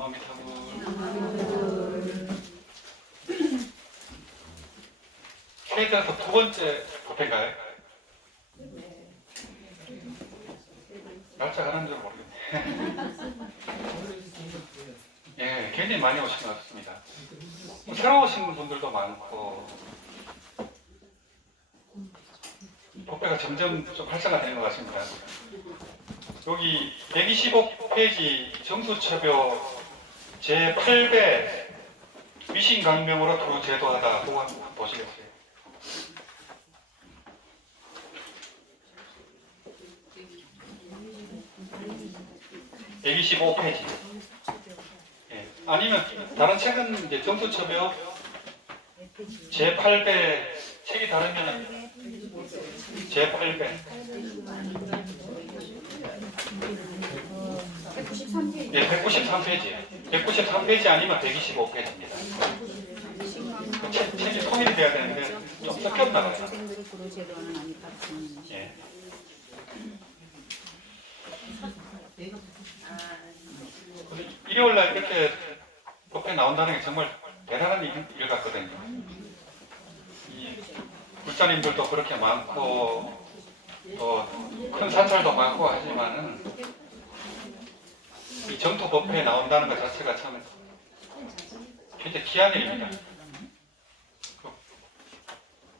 나무아미타불. 세대에서 두 번째 법회인가요? 날짜가 하는 줄 모르겠네. 예, 굉장히 많이 오신 것 같습니다. 새로 오신 분들도 많고, 법회가 점점 좀 활성화되는 것 같습니다. 여기 125페이지 정수처표 제8배 위신강명으로 도로 제도하다 그거 한번 보시겠어요? (125페이지) 예. 아니면 다른 책은 이제 정수처표 제8배 책이 다르면 제8배 예, 193페이지 193페이지 아니면 125페이지입니다. 책이 통일이 돼야 되는데 좀 섞였나 봐요. 예. 일요일날 이렇게 법회 나온다는 게 정말 대단한 일 같거든요. 이 불자님들도 그렇게 많고 또 큰 사찰도 많고 하지만은 이 정토 법회에 나온다는 것 자체가 참 굉장히 귀한 일입니다.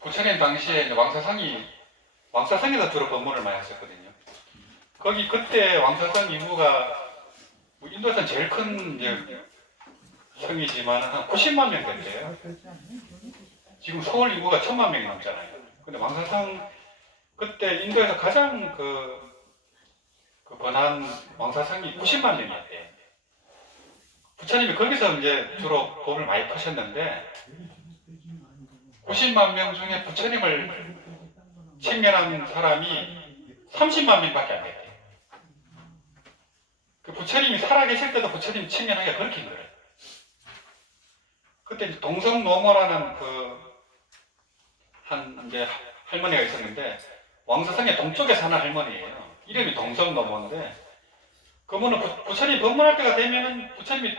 부처님 당시에 왕사성에서 주로 법문을 많이 하셨거든요. 거기 그때 왕사성 인구가 인도에서는 제일 큰 성이지만 한 90만 명 된대요. 지금 서울 인구가 1000만 명이 넘잖아요. 근데 왕사성 그때 인도에서 가장 번한 왕사성이 90만 명이었대요. 부처님이 거기서 이제 주로 법을 많이 푸셨는데 90만 명 중에 부처님을 직면한 사람이 30만 명밖에 안 됐대요. 그 부처님이 살아계실 때도 부처님 직면하기가 그렇게 힘들어요. 그때 동성노모라는 이제 할머니가 있었는데 왕사성의 동쪽에 사는 할머니예요. 이름이 동성노모인데 그분은 부처님 법문할 때가 되면은 부처님이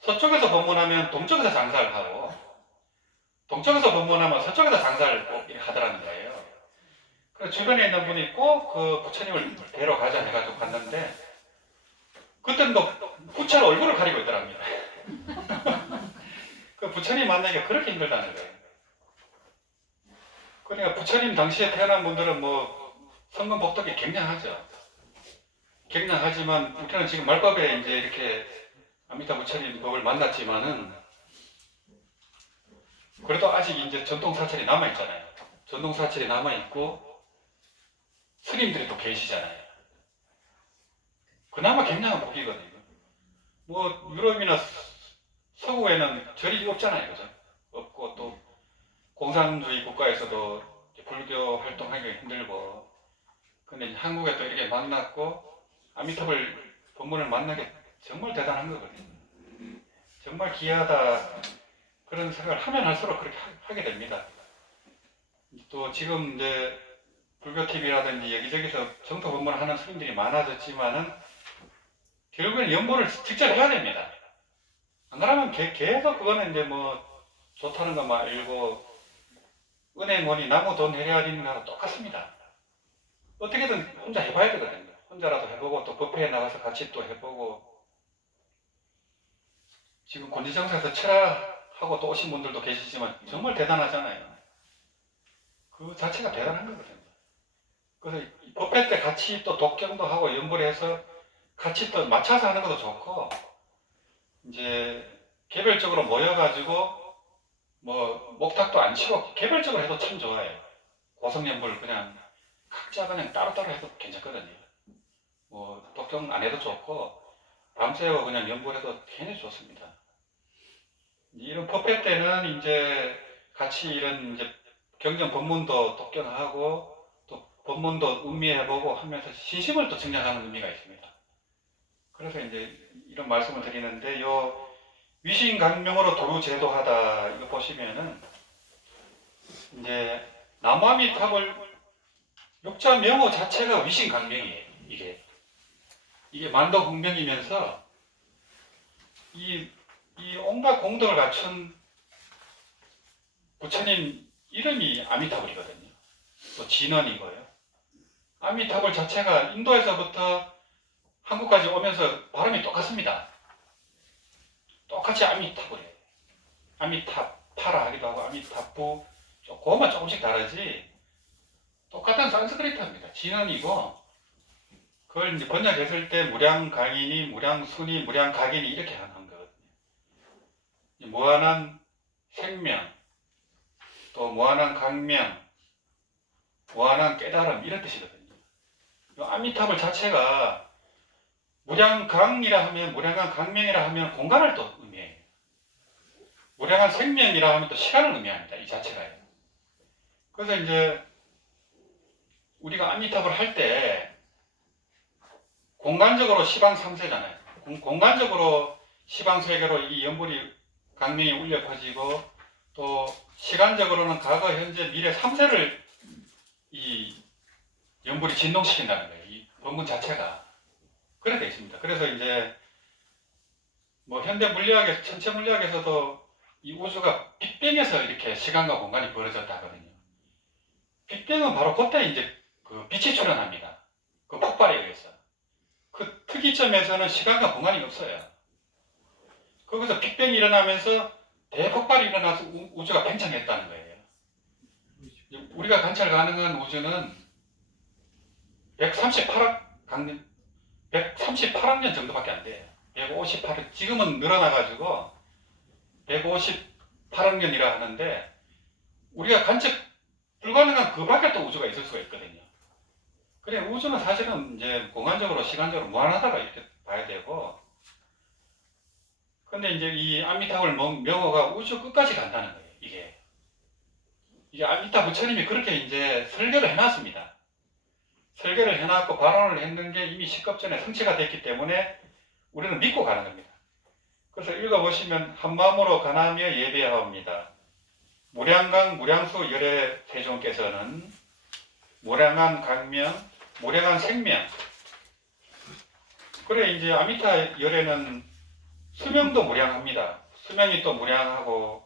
서쪽에서 법문하면 동쪽에서 장사를 하고 동쪽에서 법문하면 서쪽에서 장사를 꼭 하더라는 거예요. 그래서 주변에 있는 분이 꼭 그 부처님을 뵈러 가자 해가지고 갔는데 그때는 또 부처는 얼굴을 가리고 있더랍니다. 그 부처님 만나기가 그렇게 힘들다는 거예요. 그러니까 부처님 당시에 태어난 분들은 성공 복덕이 굉장하죠. 굉장하지만 우리는 지금 말법에 이제 이렇게 아미타 부처님 법을 만났지만은 그래도 아직 이제 전통사찰이 남아있잖아요. 전통사찰이 남아있고 스님들이 또 계시잖아요. 그나마 굉장한 복이거든요. 유럽이나 서구에는 절이 없잖아요. 그죠? 없고 또 공산주의 국가에서도 불교 활동하기가 힘들고 근데 한국에 또 이렇게 만났고 아미타불 법문을 만나게 정말 대단한 거거든요. 정말 귀하다 그런 생각을 하면 할수록 그렇게 하게 됩니다. 또 지금 이제 불교 TV라든지 여기저기서 정토 법문을 하는 스님들이 많아졌지만은 결국에는 연보를 직접 해야 됩니다. 안 그러면 계속 그거는 이제 좋다는 것만 알고 은행 뭐니 나무 돈 해야되는 거랑 똑같습니다. 어떻게든 혼자 해봐야 되거든요. 혼자라도 해보고 또 법회에 나가서 같이 또 해보고 지금 곤지정사에서 철학하고 또 오신 분들도 계시지만 정말 대단하잖아요. 그 자체가 대단한 거거든요. 그래서 법회 때 같이 또 독경도 하고 연불을 해서 같이 또 맞춰서 하는 것도 좋고 이제 개별적으로 모여가지고 목탁도 안 치고 개별적으로 해도 참 좋아요. 고성연불 그냥 각자 그냥 따로따로 해도 괜찮거든요. 독경 안 해도 좋고 밤새고 그냥 연불해도 굉장히 좋습니다. 이런 법회 때는 이제 같이 이런 이제 경전 법문도 독경하고 또 법문도 음미해보고 하면서 신심을 또 증량하는 의미가 있습니다. 그래서 이제 이런 말씀을 드리는데 요 위신강명으로 도루제도하다 이거 보시면은 이제 나무아미타불 육자 명호 자체가 위신강명이에요. 이게 만도공명이면서 이 온갖 공덕을 갖춘 부처님 이름이 아미타불이거든요. 또 진언이고요. 아미타불 자체가 인도에서부터 한국까지 오면서 발음이 똑같습니다. 똑같이 아미타불이에요. 아미타파라 하기도 하고 아미타부, 그것만 조금씩 다르지 똑같은 산스크리트입니다. 진언이고 그걸 이제 번역했을 때 무량강인이, 무량순이, 무량각인이 이렇게 하는 거거든요. 무한한 생명, 또 무한한 강명, 무한한 깨달음 이런 뜻이거든요. 아미타불 자체가 무량강이라 하면 무량한 강명이라 하면 공간을 또 의미해요. 무량한 생명이라 하면 또 시간을 의미합니다. 이 자체가요. 그래서 이제 우리가 아미타불 할 때 공간적으로 시방 3세잖아요. 공간적으로 시방 세계로 이 연불이 강명이 울려 퍼지고 또 시간적으로는 과거, 현재, 미래 3세를 이 연불이 진동시킨다는 거예요. 이 법문 자체가 그렇게 되어 있습니다. 그래서 이제 뭐 현대 물리학에서, 천체 물리학에서도 이 우주가 빅뱅에서 이렇게 시간과 공간이 벌어졌다 하거든요. 빅뱅은 바로 그때 이제 그 빛이 출현합니다. 그 폭발에 의해서. 그 특이점에서는 시간과 공간이 없어요. 거기서 빅뱅이 일어나면서 대폭발이 일어나서 우주가 팽창했다는 거예요. 우리가 관찰 가능한 우주는 138억 년 정도밖에 안 돼요. 158억, 지금은 늘어나가지고 158억 년이라 하는데 우리가 관측 불가능한 그 밖에 또 우주가 있을 수가 있거든요. 그래, 우주는 사실은 이제 공간적으로, 시간적으로 무한하다가 이렇게 봐야 되고, 근데 이제 이 아미타불 명호가 우주 끝까지 간다는 거예요, 이게. 이게 아미타 부처님이 그렇게 이제 설계를 해놨습니다. 설계를 해놨고 발언을 했는 게 이미 식겁전에 성취가 됐기 때문에 우리는 믿고 가는 겁니다. 그래서 읽어보시면 한마음으로 간하며 예배하옵니다. 무량강 무량수 열애 세존께서는 무량한 강명, 무량한 생명. 그래 이제 아미타 열애는 수명도 무량합니다. 수명이 또 무량하고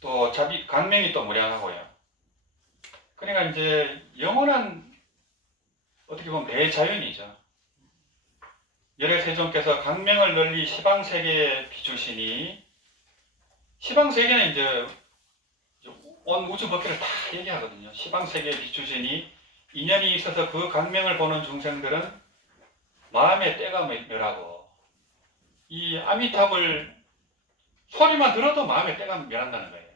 또 강명이 또 무량하고요. 그러니까 이제 영원한 어떻게 보면 대자연이죠. 열애 세존께서 강명을 널리 시방세계에 비추시니 시방세계는 이제 온 우주 법계를 다 얘기하거든요. 시방세계에 비추시니 인연이 있어서 그 강명을 보는 중생들은 마음의 때가 멸하고 이 아미타불 소리만 들어도 마음의 때가 멸한다는 거예요.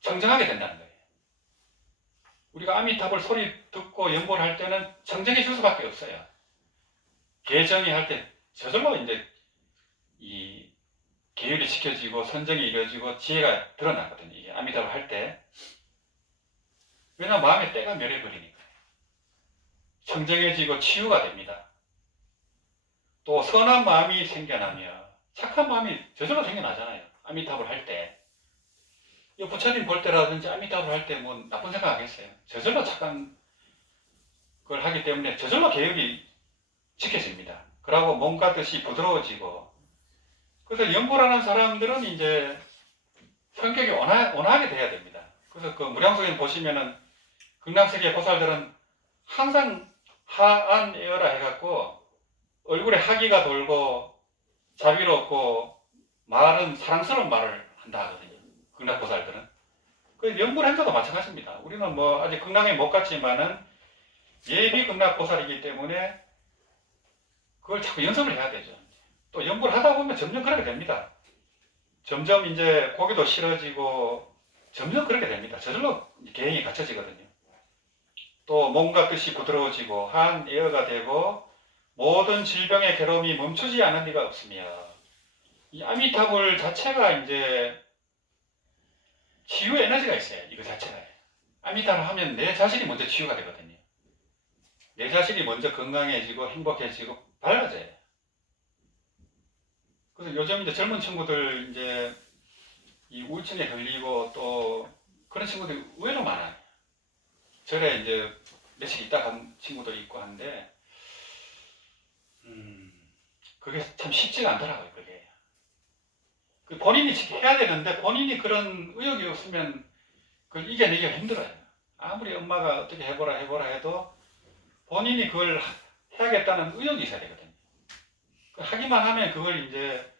청정하게 된다는 거예요. 우리가 아미타불 소리 듣고 연보를 할 때는 청정해질 수밖에 없어요. 개정이 할 때 저절로 이제 이 계율이 지켜지고 선정이 이루어지고 지혜가 드러나거든요. 이게 아미타불 할 때. 왜냐하면 마음의 때가 멸해버리니까. 청정해지고 치유가 됩니다. 또 선한 마음이 생겨나며 착한 마음이 저절로 생겨나잖아요. 아미타불 할 때. 이 부처님 볼 때라든지 아미타불 할 때 뭐 나쁜 생각 하겠어요. 저절로 착한 걸 하기 때문에 저절로 계율이 지켜집니다. 그러고 몸과 뜻이 부드러워지고 그래서 연보라는 사람들은 이제 성격이 온화하게 돼야 됩니다. 그래서 그 무량속에 보시면은 극락세계 보살들은 항상 하안에어라 해갖고 얼굴에 하기가 돌고 자비롭고 말은 사랑스러운 말을 한다 하거든요. 극락보살들은. 그 연불 행자도 마찬가지입니다. 우리는 뭐 아직 극락에 못 갔지만은 예비 극락보살이기 때문에 그걸 자꾸 연습을 해야 되죠. 또 연불 하다 보면 점점 그렇게 됩니다. 점점 이제 고기도 싫어지고 점점 그렇게 됩니다. 저절로 계행이 갖춰지거든요. 또 몸과 뜻이 부드러워지고 한 에어가 되고 모든 질병의 괴로움이 멈추지 않은 리가 없으며 이 아미타불 자체가 이제 치유 에너지가 있어요. 이거 자체가. 아미타불 하면 내 자신이 먼저 치유가 되거든요. 내 자신이 먼저 건강해지고 행복해지고 밝아져요. 그래서 요즘 이제 젊은 친구들 이제 이 우울증에 걸리고 또 그런 친구들이 의외로 많아요. 절에 이제 며칠 있다 간 친구들이 있고 한데 그게 참 쉽지가 않더라고요. 그게 본인이 해야 되는데 본인이 그런 의욕이 없으면 그걸 이겨내기가 힘들어요. 아무리 엄마가 어떻게 해보라 해도 본인이 그걸 해야겠다는 의욕이 있어야 되거든요. 하기만 하면 그걸 이제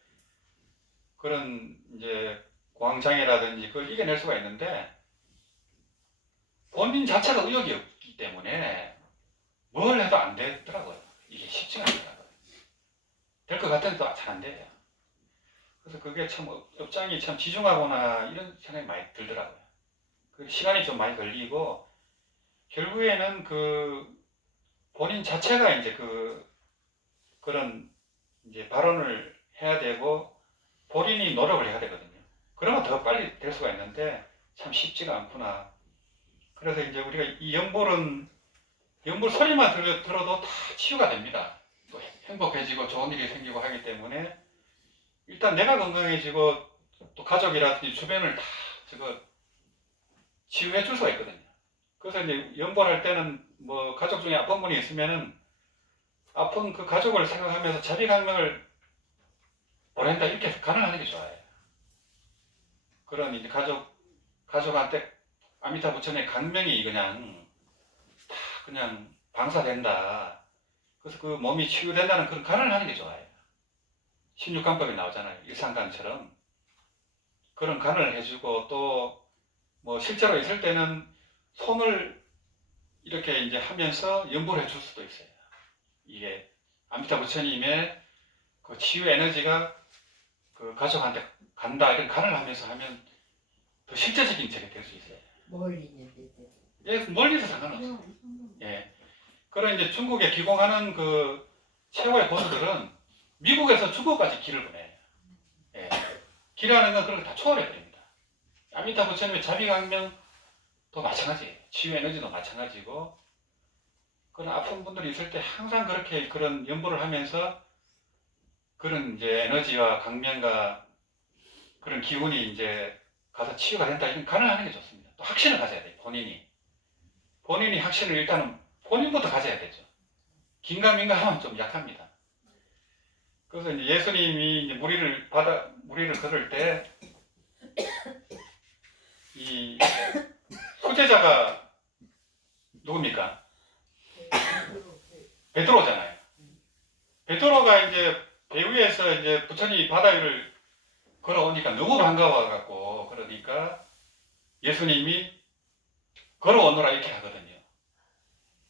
그런 이제 공황장애라든지 그걸 이겨낼 수가 있는데 본인 자체가 의욕이 없기 때문에 뭘 해도 안 되더라고요. 이게 쉽지가 않더라고요. 될 것 같은데 또 잘 안 돼요. 그래서 그게 참 업장이 참 지중하구나 이런 생각이 많이 들더라고요. 그 시간이 좀 많이 걸리고 결국에는 그 본인 자체가 이제 그런 이제 발언을 해야 되고 본인이 노력을 해야 되거든요. 그러면 더 빨리 될 수가 있는데 참 쉽지가 않구나. 그래서 이제 우리가 이 연불 소리만 들어도 다 치유가 됩니다. 또 행복해지고 좋은 일이 생기고 하기 때문에 일단 내가 건강해지고 또 가족이라든지 주변을 다 치유해 줄 수가 있거든요. 그래서 이제 연보할 때는 뭐 가족 중에 아픈 분이 있으면은 아픈 그 가족을 생각하면서 자비강명을 보낸다 이렇게 가능하는 게 좋아요. 그런 이제 가족한테 아미타 부처님의 강명이 그냥 방사된다. 그래서 그 몸이 치유된다는 그런 간을 하는 게 좋아요. 16간법이 나오잖아요. 일상간처럼. 그런 간을 해주고 또 뭐 실제로 있을 때는 손을 이렇게 이제 하면서 연보를 해줄 수도 있어요. 이게 아미타 부처님의 그 치유 에너지가 그 가족한테 간다 이런 간을 하면서 하면 더 실제적인 적이 될 수 있어요. 멀리 있는데. 예, 멀리서 상관없어요. 예. 그런 이제 중국에 기공하는 그 최고의 고수들은 미국에서 중국까지 길을 보내요. 예. 길하는 건 그런 거 다 초월해 버립니다. 아미타 부처님의 자비강명도 마찬가지예요. 치유 에너지도 마찬가지고 그런 아픈 분들이 있을 때 항상 그렇게 그런 연보를 하면서 그런 이제 에너지와 강명과 그런 기운이 이제 가서 치유가 된다 이런 간을 하는 게 좋습니다. 또 확신을 가져야 돼요. 본인이 확신을 일단은 본인부터 가져야 되죠. 긴가민가 하면 좀 약합니다. 그래서 이제 예수님이 이제 무리를 걸을 때 이 수제자가 누굽니까? 베드로잖아요. 베드로가 이제 배 위에서 이제 부처님이 바다 위를 걸어오니까 너무 반가워갖고 그러니까 예수님이 걸어오너라 이렇게 하거든요.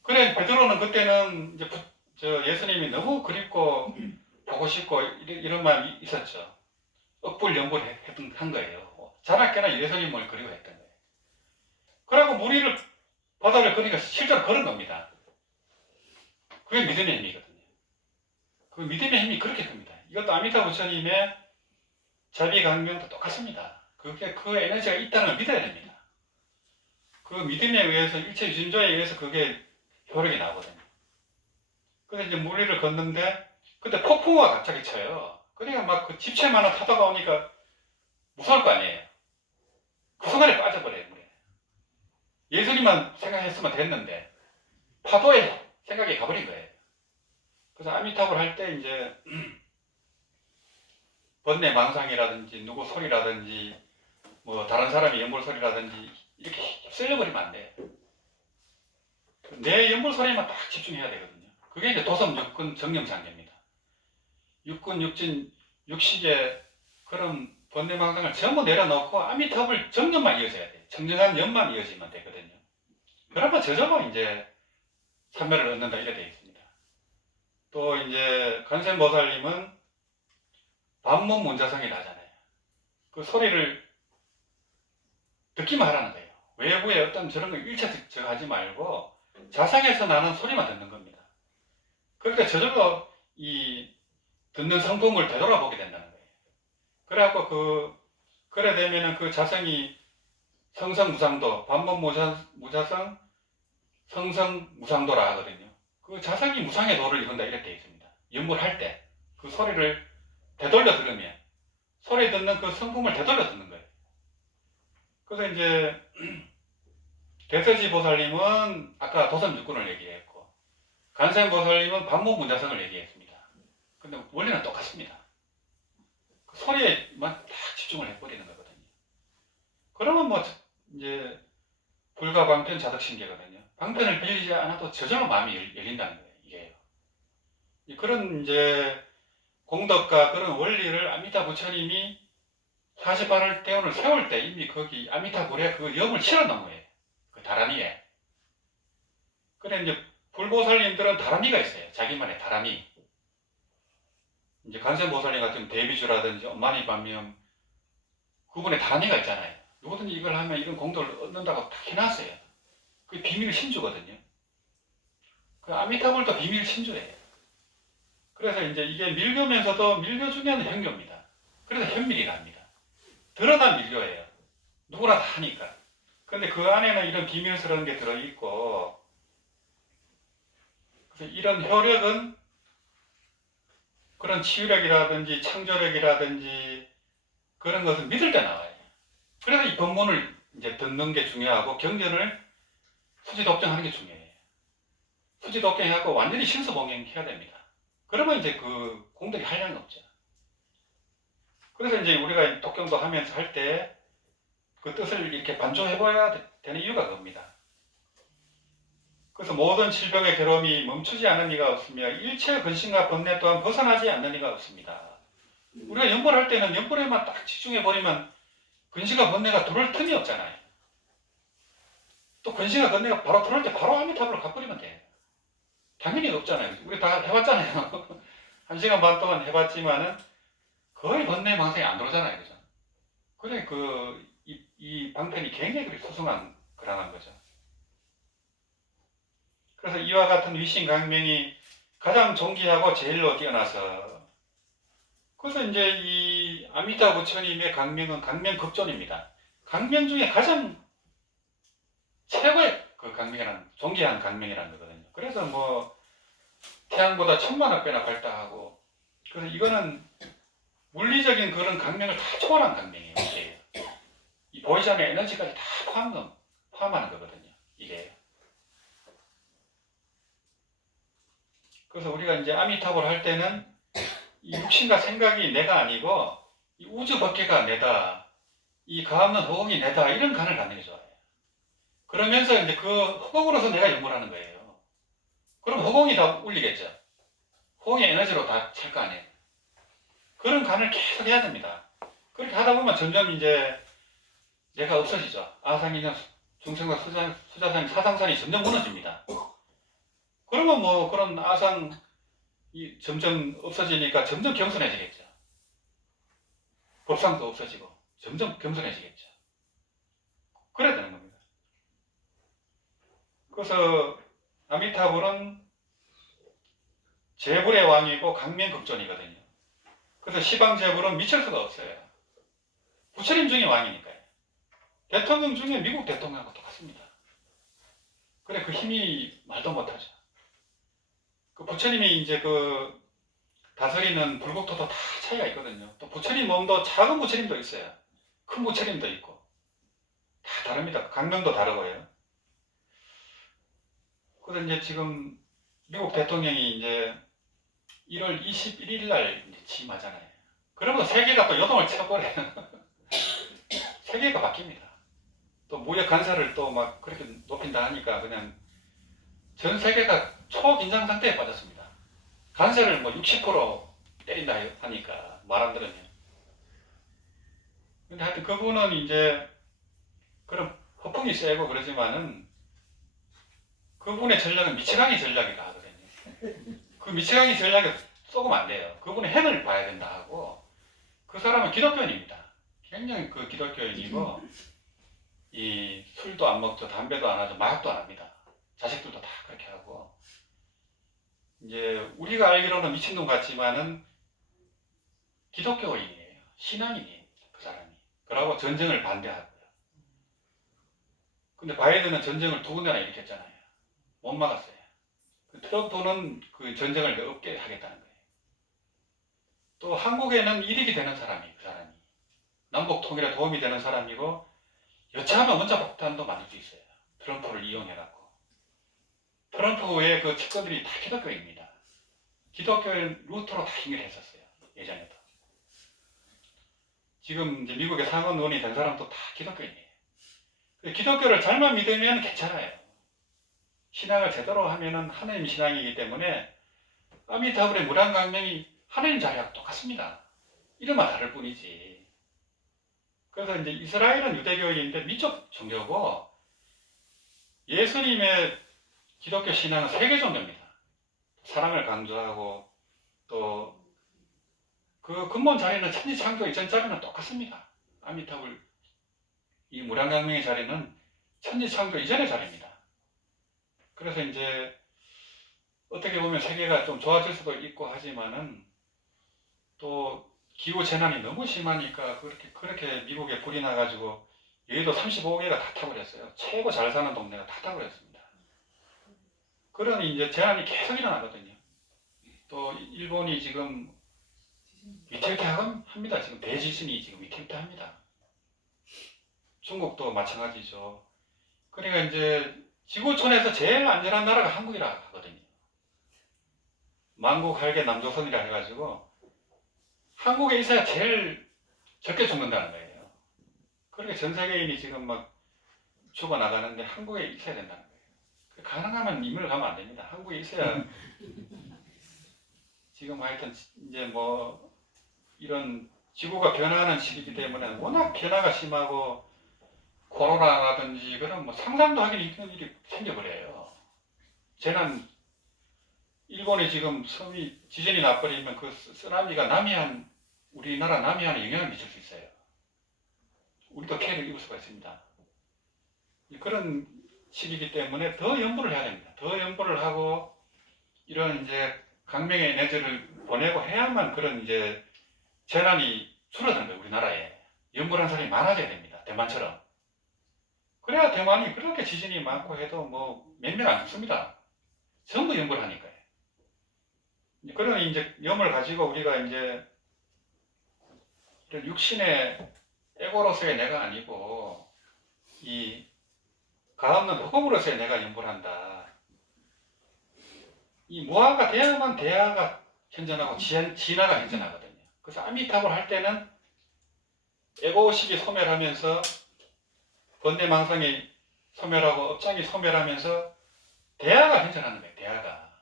그래 베드로는 그때는 이제 예수님이 너무 그립고 보고 싶고 이런 마음이 있었죠. 억불연보를 한 거예요. 자나깨나 예수님을 그리워했던 거예요. 그러고 무리를 바다를 거니까 실제로 걸은 겁니다. 그게 믿음의 힘이거든요. 그 믿음의 힘이 그렇게 큽니다. 이것도 아미타 부처님의 자비강명도 똑같습니다. 그게 그 에너지가 있다는 걸 믿어야 됩니다. 그 믿음에 의해서 일체 유전조에 의해서 그게 효력이 나거든요. 그래서 이제 무리를 걷는데 그때 폭풍우가 갑자기 쳐요. 그러니까 막 그 집채만한 타다가 오니까 무서울 거 아니에요. 그 순간에 빠져버려요, 물에. 예수님만 생각했으면 됐는데 파도에 생각이 가버린 거예요. 그래서 아미탑을 할 때 이제 번뇌 망상이라든지 누구 소리라든지 뭐 다른 사람의 연불 소리라든지 이렇게 휩쓸려 버리면 안 돼요. 내 연불 소리만 딱 집중해야 되거든요. 그게 이제 도섬 육군 정념상계입니다. 육군 육진 육식의 그런 번뇌 망상을 전부 내려놓고 아미탑을 정념만 이어져야 돼요. 청정한 염만 이어지면 되거든요. 그러면 저절로 이제 참여를 얻는다 이렇게 되어 있습니다. 또 이제 관세음보살님은 반문 문자성이라 하잖아요. 그 소리를 듣기만 하라는 거예요. 외부에 어떤 저런 거 일체 하지 말고 자상에서 나는 소리만 듣는 겁니다. 그러니까 저절로 이 듣는 성품을 되돌아보게 된다는 거예요. 그래갖고 그래 되면은 그 자성이 성성무상도, 반문 무자성, 성성무상도라 하거든요. 그 자성이 무상의 도를 이룬다 이렇게 되어 있습니다. 연불할 때 그 소리를 되돌려 들으면 소리 듣는 그 성품을 되돌려 듣는 거예요. 그래서 이제 대서지 보살님은 아까 도선 육군을 얘기했고 간센 보살님은 반문 문자성을 얘기했습니다. 근데 원리는 똑같습니다. 그 소리에만 딱 집중을 해버리는 거거든요. 그러면 뭐 이제 불가 방편 자덕신계거든요. 방편을 빌리지 않아도 저절로 마음이 열린다는 거예요. 이게요. 그런 이제 공덕과 그런 원리를 아미타 부처님이 48월 대원을 세울 때 이미 거기 아미타 불에 그 염을 실어 놓은 거예요. 그 다라미에. 그래 이제 불보살님들은 다라미가 있어요. 자기만의 다라미. 이제 관세음보살님 같은 대비주라든지 엄마니 반면 그분의 다라미가 있잖아요. 누구든지 이걸 하면 이런 공덕을 얻는다고 딱 해놨어요. 그게 비밀 신주거든요. 그 아미타불도 비밀 신주예요. 그래서 이제 이게 밀교면서도 밀교 중에는 현교입니다. 그래서 현밀이라 합니다. 드러난 밀교예요. 누구나 다 하니까. 근데 그 안에는 이런 비밀스러운 게 들어있고, 그래서 이런 효력은 그런 치유력이라든지 창조력이라든지 그런 것을 믿을 때 나와요. 그래서 이 법문을 이제 듣는 게 중요하고 경전을 수지독정하는 게 중요해요. 수지독정하고 완전히 신수봉행해야 됩니다. 그러면 이제 그 공덕이 한량이 없죠. 그래서 이제 우리가 독경도 하면서 할 때 그 뜻을 이렇게 반조해봐야 되는 이유가 그겁니다. 그래서 모든 질병의 괴로움이 멈추지 않는 이가 없으며 일체의 근심과 번뇌 또한 벗어나지 않는 이가 없습니다. 우리가 연보를 할 때는 연보에만 딱 집중해버리면 근심과 번뇌가 들어올 틈이 없잖아요. 또 근심과 번뇌가 바로 들어올 때 바로 아미타불로 가버리면 돼요. 당연히 없잖아요. 우리 다 해봤잖아요. 1시간 반 동안 해봤지만은 거의 번뇌 망상이 안 들어오잖아요. 그죠? 그래 이 방편이 굉장히 소중한 거라는 거죠. 그래서 이와 같은 위신 강명이 가장 존귀하고 제일로 뛰어나서 그래서 이제 이 아미타 부처님의 강명은 강명급존입니다. 강명 중에 가장 최고의 그 강명이라는 존귀한 강명이라는 거거든요. 그래서 뭐 태양보다 1000만억 배나 발달하고 그래서 이거는 물리적인 그런 강명을 다 초월한 강명이에요. 이게. 이 보이지 않는 에너지까지 다 포함하는 거거든요. 이게. 그래서 우리가 이제 아미타불 할 때는 이 육신과 생각이 내가 아니고 이 우주 법계가 내다, 이 가없는 허공이 내다 이런 간을 갖는 게 좋아요. 그러면서 이제 그 허공으로서 내가 연구하는 거예요. 그럼 허공이 다 울리겠죠. 허공의 에너지로 다 찰 거 아니에요. 그런 간을 계속 해야 됩니다. 그렇게 하다 보면 점점 이제 내가 없어지죠. 아상이나 중생과 수자상, 사상산이 점점 무너집니다. 그러면 뭐 그런 아상이 점점 없어지니까 점점 겸손해지겠죠. 법상도 없어지고 점점 겸손해지겠죠. 그래야 되는 겁니다. 그래서 아미타불은 재불의 왕이고 강명급존이거든요. 그래서 시방재불은 미칠 수가 없어요. 부처님 중에 왕이니까요. 대통령 중에 미국 대통령하고 똑같습니다. 그래 그 힘이 말도 못하죠. 그 부처님이 이제 그 다스리는 불국토도 다 차이가 있거든요. 또 부처님 몸도 작은 부처님도 있어요. 큰 부처님도 있고 다 다릅니다. 강명도 다르고요. 그래서 이제 지금 미국 대통령이 이제 1월 21일 날 취임하잖아요. 그러면 세계가 또 요동을 쳐버려요. 세계가 바뀝니다. 또 무역 관세를 또 막 그렇게 높인다 하니까 그냥 전 세계가 초긴장 상태에 빠졌습니다. 관세를 뭐 60% 때린다 하니까 말 안 들으면. 근데 하여튼 그분은 이제 그런 허풍이 세고 그러지만은 그분의 전략은 미치광이 전략이라 하거든요. 그 미치광이 전략에 쏘면 안 돼요. 그분의 행을 봐야 된다 하고 그 사람은 기독교인입니다. 굉장히 그 기독교인이고 이 술도 안 먹죠. 담배도 안 하죠. 마약도 안 합니다. 자식들도 다 그렇게 하고 이제 우리가 알기로는 미친놈 같지만은 기독교인이에요. 신앙인이에요. 그 사람이. 그러고 전쟁을 반대하고요. 근데 바이든은 전쟁을 2군데나 일으켰잖아요. 못 막았어요. 트럼프는 그 전쟁을 없게 하겠다는 거예요. 또 한국에는 이익이 되는 사람이 그 사람이. 남북 통일에 도움이 되는 사람이고 여차하면 원자폭탄도 만들 수 있어요. 트럼프를 이용해갖고. 트럼프의 그 측근들이 다 기독교입니다. 기독교 루트로 다 행렬했었어요. 예전에도. 지금 이제 미국의 상원 의원이 된 사람도 다 기독교인이에요. 기독교를 잘만 믿으면 괜찮아요. 신앙을 제대로 하면은 하나님 신앙이기 때문에 아미타불의 무량강명이 하나님 자리하고 똑같습니다. 이름만 다를 뿐이지. 그래서 이제 이스라엘은 유대교인인데 민족 종교고 예수님의 기독교 신앙은 세계 종교입니다. 사랑을 강조하고 또 그 근본 자리는 천지창조 이전 자리는 똑같습니다. 아미타불 이 무량강명의 자리는 천지창조 이전의 자리입니다. 그래서 이제 어떻게 보면 세계가 좀 좋아질 수도 있고 하지만은 또 기후 재난이 너무 심하니까 그렇게 미국에 불이 나가지고 여의도 35개가 다 타버렸어요. 최고 잘 사는 동네가 다 타버렸습니다. 그런 이제 재난이 계속 일어나거든요. 또 일본이 지금 위태위태합니다. 지금 대지진이 지금 위태위태합니다. 중국도 마찬가지죠. 그러니까 이제 지구촌에서 제일 안전한 나라가 한국이라 하거든요. 만국할개 남조선이라 해가지고 한국에 있어야 제일 적게 죽는다는 거예요. 그렇게 전 세계인이 지금 막 죽어나가는데 한국에 있어야 된다는 거예요. 가능하면 이민을 가면 안 됩니다. 한국에 있어야 지금 하여튼 이제 뭐 이런 지구가 변화하는 시기이기 때문에 워낙 변화가 심하고 코로나라든지 그런 뭐 상상도 하기 힘든 일이 생겨버려요. 재난 일본이 지금 섬이 지진이 나버리면 그 쓰나미가 남해안 우리나라 남해안에 영향을 미칠 수 있어요. 우리도 피해를 입을 수가 있습니다. 그런 시기이기 때문에 더 연구를 해야 됩니다. 더 연구를 하고 이런 이제 강명의 에너지를 보내고 해야만 그런 이제 재난이 줄어드는 거예요. 우리나라에 연구를 한 사람이 많아져야 됩니다. 대만처럼. 그래야 대만이 그렇게 지진이 많고 해도 뭐 몇 명 안 죽습니다. 전부 연구를 하니까요. 그런 이제 염을 가지고 우리가 이제 이런 육신의 에고로서의 내가 아니고 이 가없는 흑음으로서의 내가 연구를 한다. 이 무아가 돼야만 대하가 현존하고 진화가 현존하거든요. 그래서 아미타불 할 때는 에고의식이 소멸하면서 번뇌망상이 소멸하고 업장이 소멸하면서 대하가 현존하는 거예요. 대하가.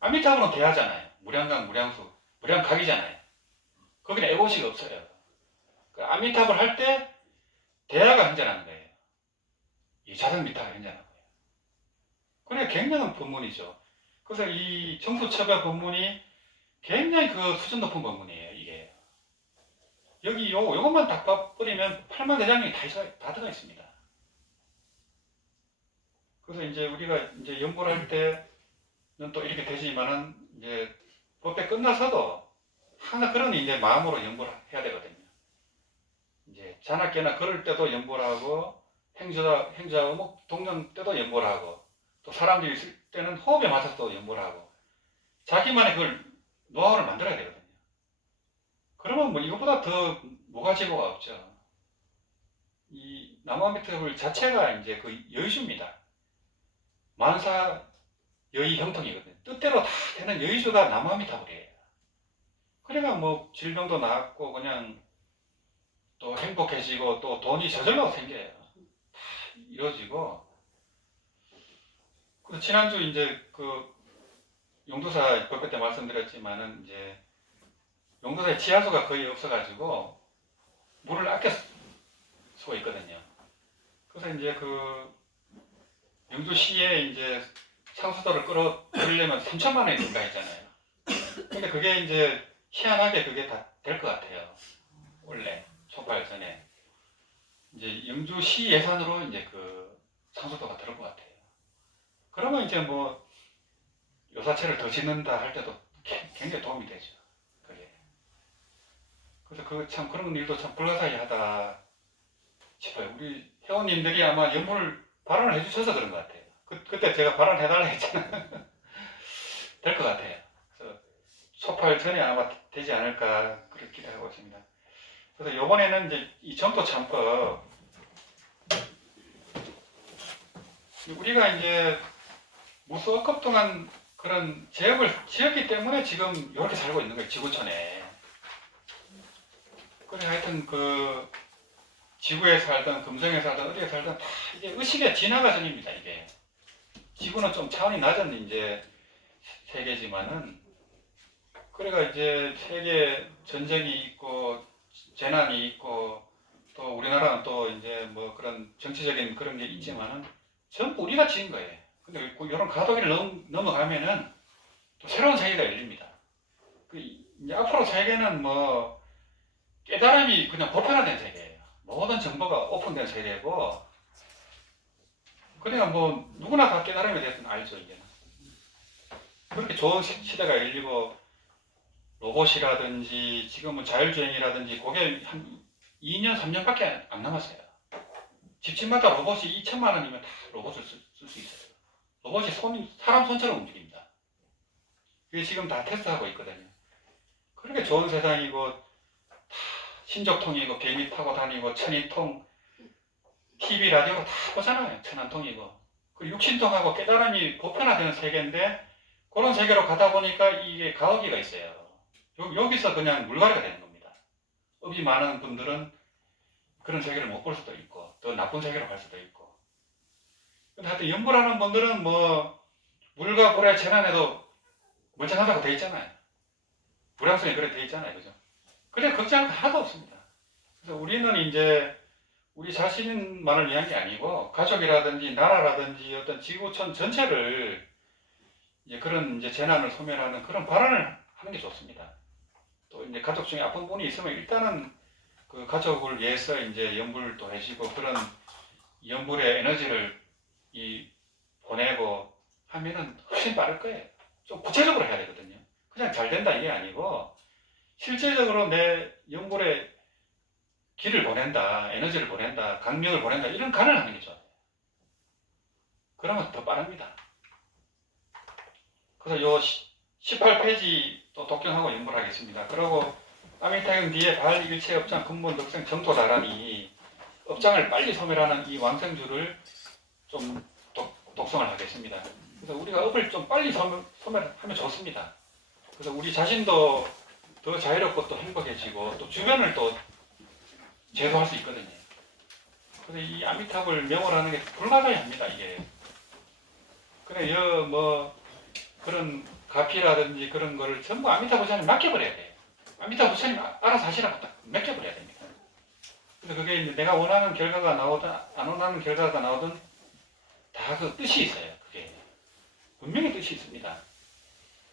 아미타불은 대하잖아요. 무량강, 무량수, 무량각이잖아요. 거기는 에고의식이 없어요. 아미타불 할 때 대하가 현존하는 거예요. 이 자성미타가 현존하는 거예요. 그래 굉장한 법문이죠. 그래서 이 정수처가 법문이 굉장히 그 수준 높은 법문이에요. 이게 여기 요것만 딱 봐버리면 8만 대장경이 다 들어가 있습니다. 그래서 이제 우리가 이제 연구를 할 때는 또 이렇게 되지만은 이제 법회 끝나서도 항상 그런 이제 마음으로 연구를 해야 되거든요. 이제 자나깨나 걸을 때도 연구를 하고 행자 의목 동정 때도 연구를 하고 또 사람들이 있을 때는 호흡에 맞춰서 또 연구를 하고 자기만의 그걸 노하우를 만들어야 되거든요. 그러면 뭐 이것보다 더 뭐가 지고가 없죠. 이 나무아미타불 자체가 이제 그 여의주입니다. 만사 여의 형통이거든요. 뜻대로 다 되는 여의주가 나무아미타불이에요. 그러니까 뭐 질병도 나았고 그냥 또 행복해지고 또 돈이 저절로 생겨요. 다 이루어지고. 그래서 지난주 이제 그 용도사 법회 때 말씀드렸지만은 이제 용도사에 지하수가 거의 없어가지고 물을 아껴 쓰고 있거든요. 그래서 이제 그 영주시에 이제 상수도를 끌어들이려면 3천만 원이 든다 했잖아요. 근데 그게 이제 희한하게 그게 다 될 것 같아요. 원래 촉발 전에 이제 영주시 예산으로 이제 그 상수도가 들을 것 같아요. 그러면 이제 뭐 요사체를 더 짓는다 할 때도 굉장히 도움이 되죠. 그게. 그래서 그 참 그런 일도 참 불가사의하다 싶어요. 우리 회원님들이 아마 연문을 발언을 해주셔서 그런 것 같아요. 그때 제가 발언해달라 했잖아요. 될 것 같아요. 그래서 촉발 전에 아마 되지 않을까 그렇게 기대하고 있습니다. 그래서 이번에는 이제 이 점토 참법 우리가 이제 무수 억급 동안 그 그런 제약을 지었기 때문에 지금 이렇게 살고 있는 거예요. 지구촌에. 그래 하여튼 그 지구에 살든 금성에 살든 어디에 살든 다 이게 의식의 진화 과정입니다. 이게 지구는 좀 차원이 낮은 이제 세계지만은 그래가 이제 세계 전쟁이 있고 재난이 있고 또 우리나라는 또 이제 뭐 그런 정치적인 그런 게 있지만은 전부 우리가 지은 거예요. 근데 이런 가도기를 넘어가면은 또 새로운 세계가 열립니다. 이제 앞으로 세계는 뭐 깨달음이 그냥 보편화된 세계예요. 모든 정보가 오픈된 세계고, 그러니까 뭐 누구나 다 깨달음이 됐든 알죠 이제는. 그렇게 좋은 시대가 열리고 로봇이라든지 지금은 자율주행이라든지 그게 한 2년 3년밖에 안 남았어요. 집집마다 로봇이 2천만 원이면 다 로봇을 쓸 수 있어요. 로봇이 사람 손처럼 움직입니다. 그게 지금 다 테스트하고 있거든요. 그렇게 좋은 세상이고 다 신적통이고 비행기 타고 다니고 천인통 TV 라디오로 다 보잖아요. 천안통이고 그 육신통하고 깨달음이 보편화되는 세계인데 그런 세계로 가다 보니까 이게 가오기가 있어요. 여기서 그냥 물갈이가 되는 겁니다. 업이 많은 분들은 그런 세계를 못 볼 수도 있고 더 나쁜 세계로 갈 수도 있고. 근데 하여튼 연구하는 분들은 뭐 물과 불의 재난에도 멀쩡하다고 돼 있잖아요. 불량성이 그래 돼 있잖아요. 그죠? 그래 걱정할 거 하나도 없습니다. 그래서 우리는 이제 우리 자신만을 위한 게 아니고 가족이라든지 나라라든지 어떤 지구촌 전체를 이제 그런 이제 재난을 소멸하는 그런 발언을 하는 게 좋습니다. 또 이제 가족 중에 아픈 분이 있으면 일단은 그 가족을 위해서 이제 연불도 해주고 그런 연불의 에너지를 보내고 하면은 훨씬 빠를 거예요. 좀 구체적으로 해야 되거든요. 그냥 잘 된다 이게 아니고 실제적으로 내 연불에 기를 보낸다, 에너지를 보낸다, 강력을 보낸다 이런 간을 하는 게 좋아요. 그러면 더 빠릅니다. 그래서 요 18페이지 또 독경하고 연구를 하겠습니다. 그리고 아미타경 뒤에 발일체 업장 근본 덕성 정토다라니 업장을 빨리 소멸하는 이 왕성주를 좀 독성을 하겠습니다. 그래서 우리가 업을 좀 빨리 소멸하면 좋습니다. 그래서 우리 자신도 더 자유롭고 또 행복해지고 또 주변을 또 제도할 수 있거든요. 그래서 이 아미탑을 명월하는 게 불가사의합니다. 이게. 그래 뭐 그런 가피라든지 그런 거를 전부 아미타 부처님 맡겨버려야 돼요. 아미타 부처님 알아서 하시라고 딱 맡겨버려야 됩니다. 그래서 그게 이제 내가 원하는 결과가 나오든 안 원하는 결과가 나오든 다 그 뜻이 있어요. 그게 분명히 뜻이 있습니다.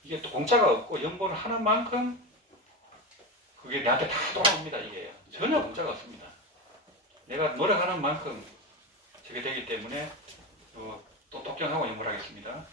이게 또 공짜가 없고 연보를 하는 만큼 그게 나한테 다 돌아옵니다. 이게 전혀 공짜가 없습니다. 내가 노력하는 만큼 저게 되기 때문에 또 독경하고 연구를 하겠습니다.